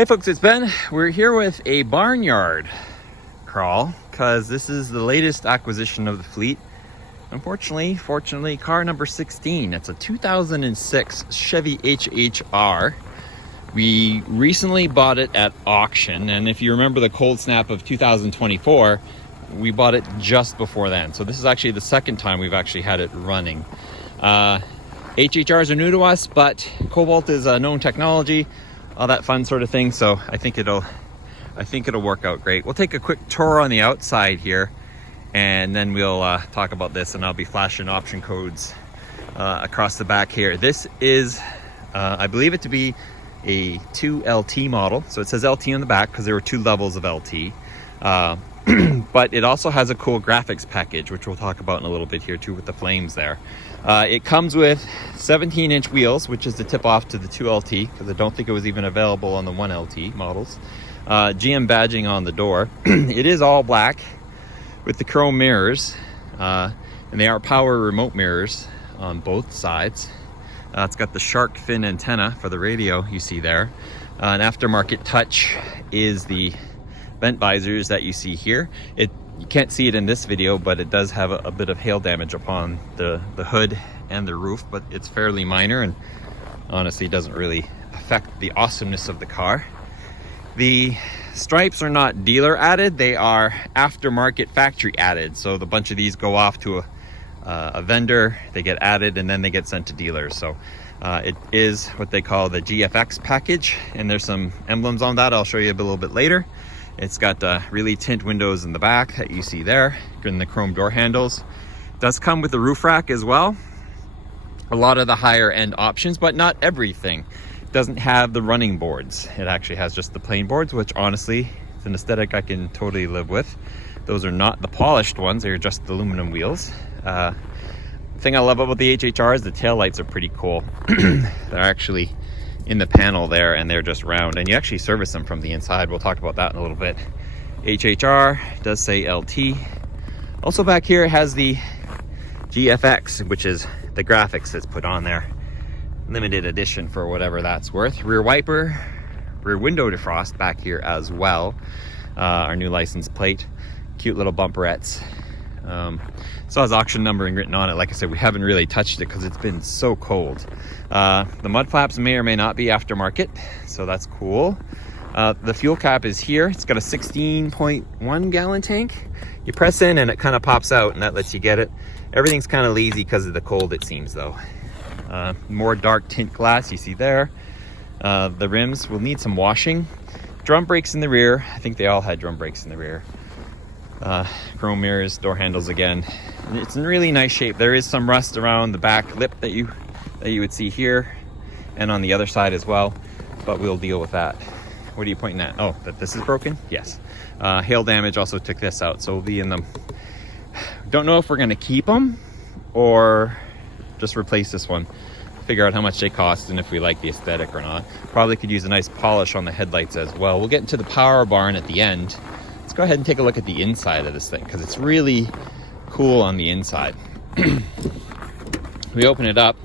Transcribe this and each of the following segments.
Hey folks, it's Ben. We're here with a barnyard crawl because this is the latest acquisition of the fleet. Fortunately, car number 16. It's a 2006 Chevy HHR. We recently bought it at auction, and if you remember the cold snap of 2024, we bought it just before then. So this is actually the second time we've actually had it running. HHRs are new to us, but Cobalt is a known technology, all that fun sort of thing. So I think it'll work out great. We'll take a quick tour on the outside here, and then we'll talk about this, and I'll be flashing option codes across the back here. This is, I believe it to be a 2LT model. So it says LT on the back because there were two levels of LT. But it also has a cool graphics package, which we'll talk about in a little bit here too with the flames there. It comes with 17-inch wheels, which is the tip off to the 2LT, because I don't think it was even available on the 1LT models. GM badging on the door. It is all black with the chrome mirrors, and they are power remote mirrors on both sides. It's got the shark fin antenna for the radio you see there. An aftermarket touch is the vent visors that you see here. You can't see it in this video, but it does have a bit of hail damage upon the hood and the roof, but it's fairly minor and honestly doesn't really affect the awesomeness of the car. The stripes are not dealer added, they are aftermarket factory added. So the bunch of these go off to a vendor, they get added, and then they get sent to dealers. So it is what they call the GFX package, and there's some emblems on that I'll show you a little bit later. It's got really tint windows in the back that you see there, and the chrome door handles. It does come with a roof rack as well. A lot of the higher end options, but not everything. It doesn't have the running boards. It actually has just the plain boards, which honestly, it's an aesthetic I can totally live with. Those are not the polished ones, they're just the aluminum wheels. The thing I love about the HHR is the taillights are pretty cool. They're actually in the panel there, and they're just round, and you actually service them from the inside. We'll talk about that in a little bit. HHR does say LT. Also back here it has the GFX, which is the graphics that's put on there. Limited edition for whatever that's worth. Rear wiper, rear window defrost back here as well. Our new license plate, cute little bumperettes. Still has auction numbering written on it. Like I said, we haven't really touched it because it's been so cold. The mud flaps may or may not be aftermarket, so that's cool. The fuel cap is here. It's got a 16.1 gallon tank. You press in and it kind of pops out, and that lets you get it. Everything's kind of lazy because of the cold, it seems, though. More dark tint glass you see there. The rims will need some washing. Drum brakes in the rear. I think they all had drum brakes in the rear. Chrome mirrors, door handles again. It's in really nice shape. There is some rust around the back lip that you would see here and on the other side as well, but we'll deal with that. What are you pointing at? Oh, that this is broken? Yes. Hail damage also took this out, so we'll be in them. Don't know if we're gonna keep them or just replace this one. Figure out how much they cost and if we like the aesthetic or not. Probably could use a nice polish on the headlights as well. We'll get into the power barn at the end. Let's go ahead and take a look at the inside of this thing, because it's really cool on the inside. We open it up,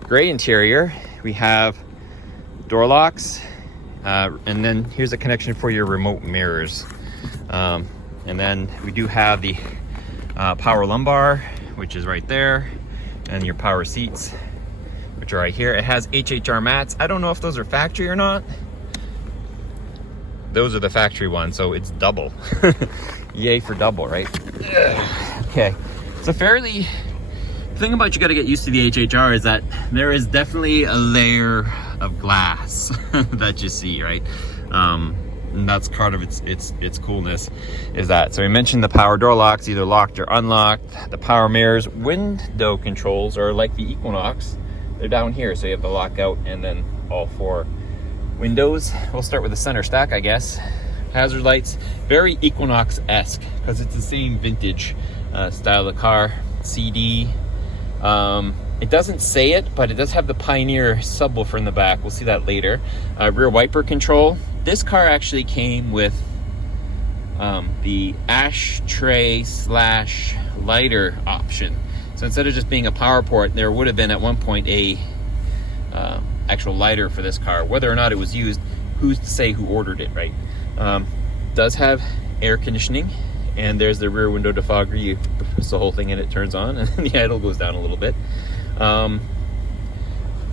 gray interior. We have door locks, and then here's a connection for your remote mirrors. And then we do have the power lumbar, which is right there, and your power seats, which are right here. It has HHR mats. I don't know if those are factory or not. Those are the factory ones, so it's double. Yay for double, right? Okay, so the thing about you got to get used to the HHR is that there is definitely a layer of glass that you see, right? And that's part of its coolness, is that. So we mentioned the power door locks, either locked or unlocked. The power mirrors, window controls are like the Equinox. They're down here, so you have the lockout and then all four windows. We'll start with the center stack, I guess. Hazard lights, very Equinox-esque because it's the same vintage style of car. CD. It doesn't say it, but it does have the Pioneer subwoofer in the back. We'll see that later. Rear wiper control. This car actually came with the ashtray / lighter option. So instead of just being a power port, there would have been at one point a actual lighter for this car. Whether or not it was used, who's to say who ordered it, right? Does have air conditioning, and there's the rear window defogger. You press the whole thing and it turns on, and the idle goes down a little bit. And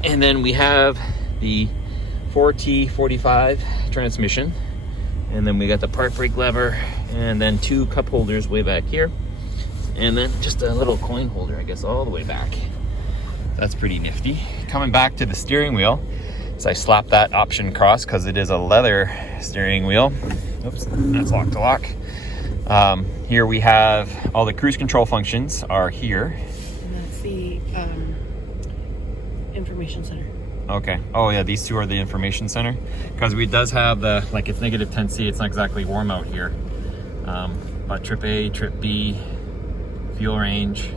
then we have the 4T45 transmission, and then we got the park brake lever, and then 2 cup holders way back here, and then just a little coin holder, I guess, all the way back. That's pretty nifty. Coming back to the steering wheel, so I slapped that option across because it is a leather steering wheel. Oops, that's lock to lock. Here we have all the cruise control functions are here. And that's the information center. Okay. Oh yeah, these 2 are the information center, because we does have the, like, it's negative 10C. It's not exactly warm out here, but trip A, trip B, fuel range.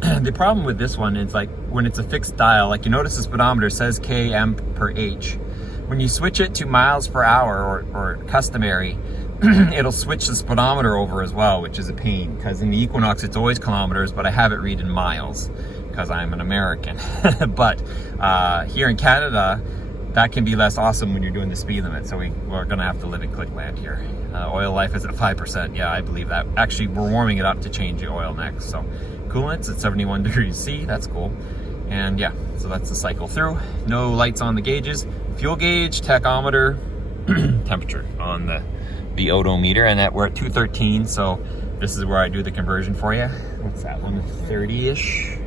The problem with this one is, like, when it's a fixed dial, like, you notice the speedometer says km per h. When you switch it to miles per hour or customary, it'll switch the speedometer over as well, which is a pain, because in the Equinox it's always kilometers, but I have it read in miles because I'm an American. But here in Canada, that can be less awesome when you're doing the speed limit, so we're gonna have to live in Clickland here. Oil life is at 5%. Yeah, I believe that. Actually, we're warming it up to change the oil next. So coolant's at 71 degrees C, that's cool. And yeah, so that's the cycle through. No lights on the gauges. Fuel gauge, tachometer, temperature on the odometer, and we're at 213, so this is where I do the conversion for you. What's that, 130-ish?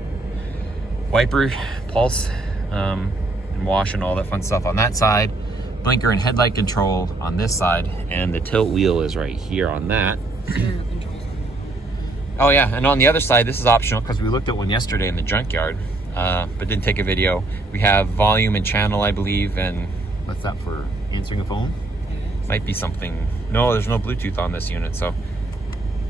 Wiper, pulse, and wash and all that fun stuff on that side. Blinker and headlight control on this side, and the tilt wheel is right here on that. Oh yeah, and on the other side, this is optional because we looked at one yesterday in the junkyard, but didn't take a video. We have volume and channel, I believe, and what's that for? Answering a phone? Might be something. No, there's no Bluetooth on this unit, so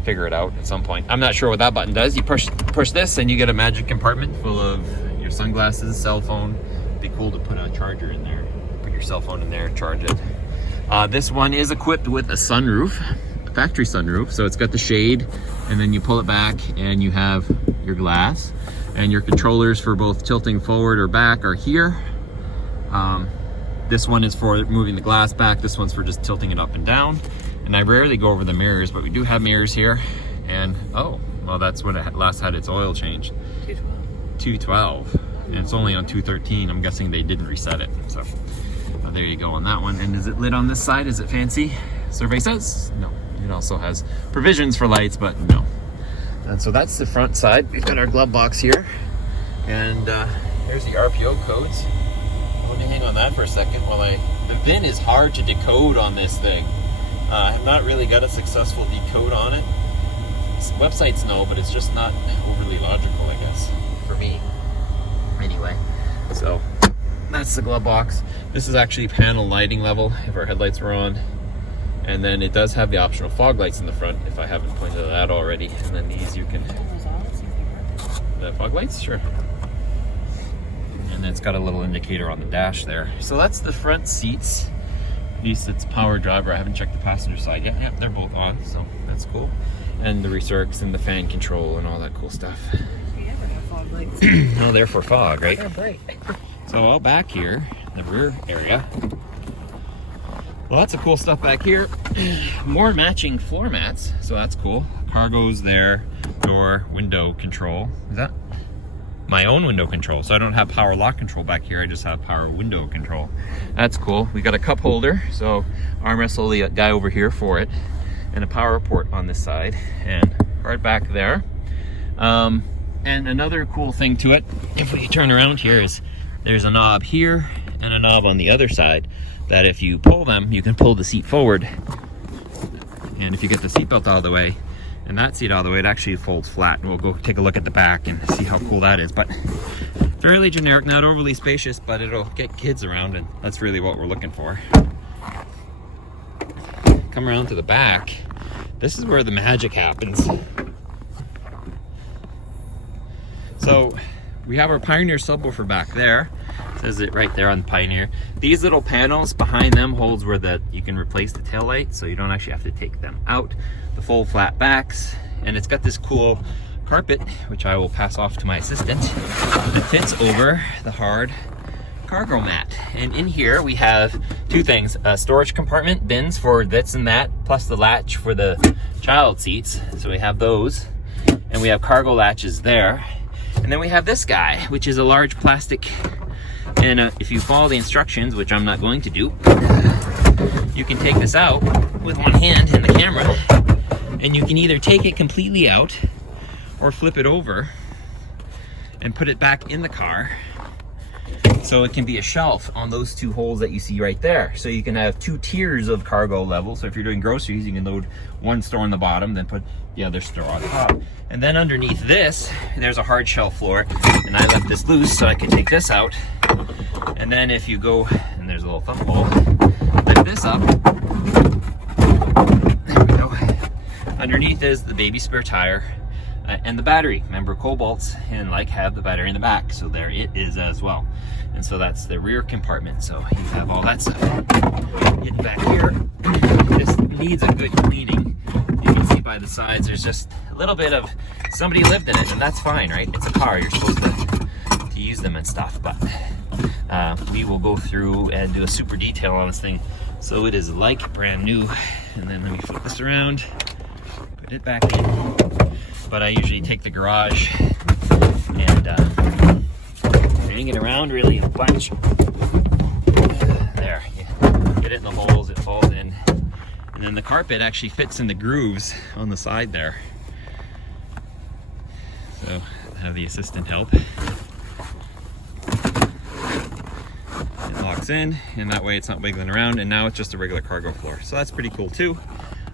figure it out at some point. I'm not sure what that button does. You push this and you get a magic compartment full of your sunglasses, cell phone. It'd be cool to put a charger in there. Put your cell phone in there, charge it. This one is equipped with a sunroof, a factory sunroof. So it's got the shade, and then you pull it back and you have your glass, and your controllers for both tilting forward or back are here. This one is for moving the glass back. This one's for just tilting it up and down. And I rarely go over the mirrors, but we do have mirrors here. And oh, well, that's when it last had its oil changed. 212. And it's only on 213. I'm guessing they didn't reset it. So there you go on that one. And is it lit on this side? Is it fancy? Survey says no. It also has provisions for lights, but no. And so that's the front side. We've got our glove box here. And here's the RPO codes. Let me hang on that for a second while the VIN is hard to decode on this thing. I've not really got a successful decode on it. Websites know, but it's just not overly logical, I guess, for me. Anyway, so that's the glove box. This is actually panel lighting level if our headlights were on. And then it does have the optional fog lights in the front if I haven't pointed that out already. And then these you can... The fog lights? Sure. And then it's got a little indicator on the dash there. So that's the front seats. At least it's power driver. I haven't checked the passenger side yet. Yep, they're both on, so that's cool. And the recircs and the fan control and all that cool stuff. We never have fog lights. No, they're for fog, right? They're bright. So all back here, the rear area. Lots of cool stuff back here. More matching floor mats, so that's cool. Cargo's there, door, window control. Is that my own window control? So I don't have power lock control back here, I just have power window control. That's cool. We got a cup holder, so arm wrestle the guy over here for it, and a power port on this side, and right back there. And another cool thing to it, if we turn around here, is there's a knob here and a knob on the other side that if you pull them, you can pull the seat forward. And if you get the seatbelt out of the way and that seat out of the way, it actually folds flat. And we'll go take a look at the back and see how cool that is. But fairly generic, not overly spacious, but it'll get kids around, and that's really what we're looking for. Come around to the back. This is where the magic happens. So we have our Pioneer subwoofer back there. It says it right there on the Pioneer. These little panels behind them holds where you can replace the taillight, so you don't actually have to take them out. The full flat backs, and it's got this cool carpet, which I will pass off to my assistant, that fits over the hard cargo mat. And in here we have two things: a storage compartment, bins for this and that, plus the latch for the child seats. So we have those, and we have cargo latches there. And then we have this guy, which is a large plastic, and if you follow the instructions, which I'm not going to do, you can take this out with one hand and the camera, and you can either take it completely out or flip it over and put it back in the car. So it can be a shelf on those two holes that you see right there. So you can have two tiers of cargo level. So if you're doing groceries, you can load one store on the bottom, then put the other store on top. And then underneath this, there's a hard shell floor, and I left this loose so I could take this out. And then if you go, and there's a little thumb hole, lift this up. There we go. Underneath is the baby spare tire and the battery. Remember, Cobalts and like have the battery in the back, so there it is as well. And so that's the rear compartment. So you have all that stuff. Get back here. This needs a good cleaning. You can see by the sides, there's just a little bit of somebody lived in it, and that's fine, right? It's a car. You're supposed to use them and stuff, but we will go through and do a super detail on this thing so it is like brand new. And then let me flip this around, put it back in. But I usually take the garage and hang it around really a bunch. There, you get it in the holes, it falls in. And then the carpet actually fits in the grooves on the side there. So I have the assistant help. It locks in, and that way it's not wiggling around, and now it's just a regular cargo floor. So that's pretty cool too.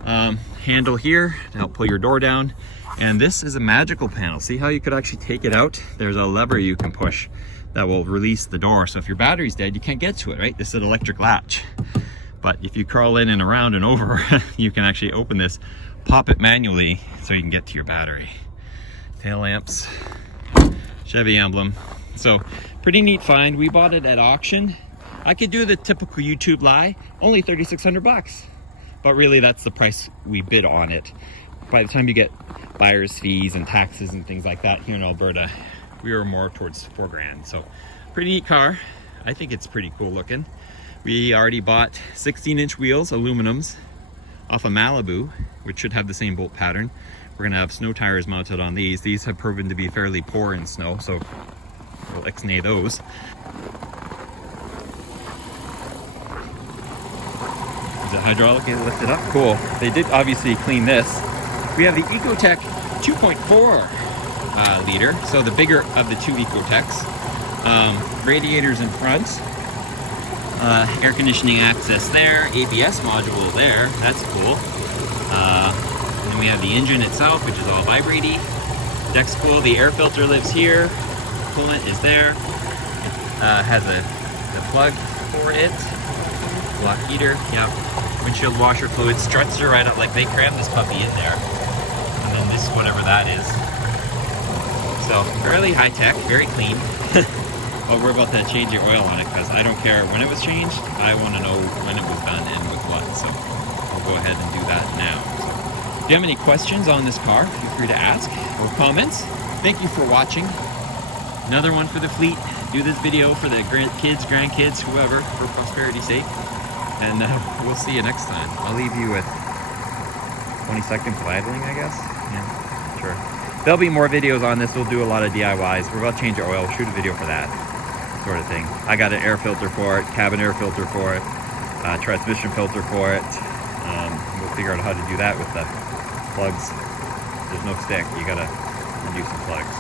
Handle here to help pull your door down. And this is a magical panel. See how you could actually take it out? There's a lever you can push that will release the door. So if your battery's dead, you can't get to it, right? This is an electric latch. But if you crawl in and around and over, you can actually open this, pop it manually so you can get to your battery. Tail lamps, Chevy emblem. So pretty neat find. We bought it at auction. I could do the typical YouTube lie, only 3,600 bucks. But really that's the price we bid on it. By the time you get buyer's fees and taxes and things like that here in Alberta, we were more towards 4 grand. So pretty neat car. I think it's pretty cool looking. We already bought 16-inch wheels, aluminums, off a Malibu, which should have the same bolt pattern. We're gonna have snow tires mounted on these. These have proven to be fairly poor in snow, so we'll ixnay those. Is it hydraulically lifted up? Cool. They did obviously clean this. We have the Ecotec 2.4 liter, so the bigger of the two Ecotecs. Radiators in front, air conditioning access there, ABS module there, that's cool. And then we have the engine itself, which is all vibrating. Deck's cool. The air filter lives here. Coolant is there. It has the plug for it. Block heater, yep. Windshield washer fluid. Struts are right up, like they crammed this puppy in there. And then this, whatever that is. So fairly high tech, very clean. But we're about to change the oil on it because I don't care when it was changed. I want to know when it was done and with what. So I'll go ahead and do that now. So if you have any questions on this car, feel free to ask or comments. Thank you for watching. Another one for the fleet. Do this video for the kids, grandkids, whoever, for prosperity's sake. And we'll see you next time. I'll leave you with 20 seconds of idling, I guess. Yeah, sure. There'll be more videos on this. We'll do a lot of DIYs. We're about to change our oil, shoot a video for that sort of thing. I got an air filter for it, cabin air filter for it, transmission filter for it. We'll figure out how to do that with the plugs. There's no stick. You gotta undo some plugs.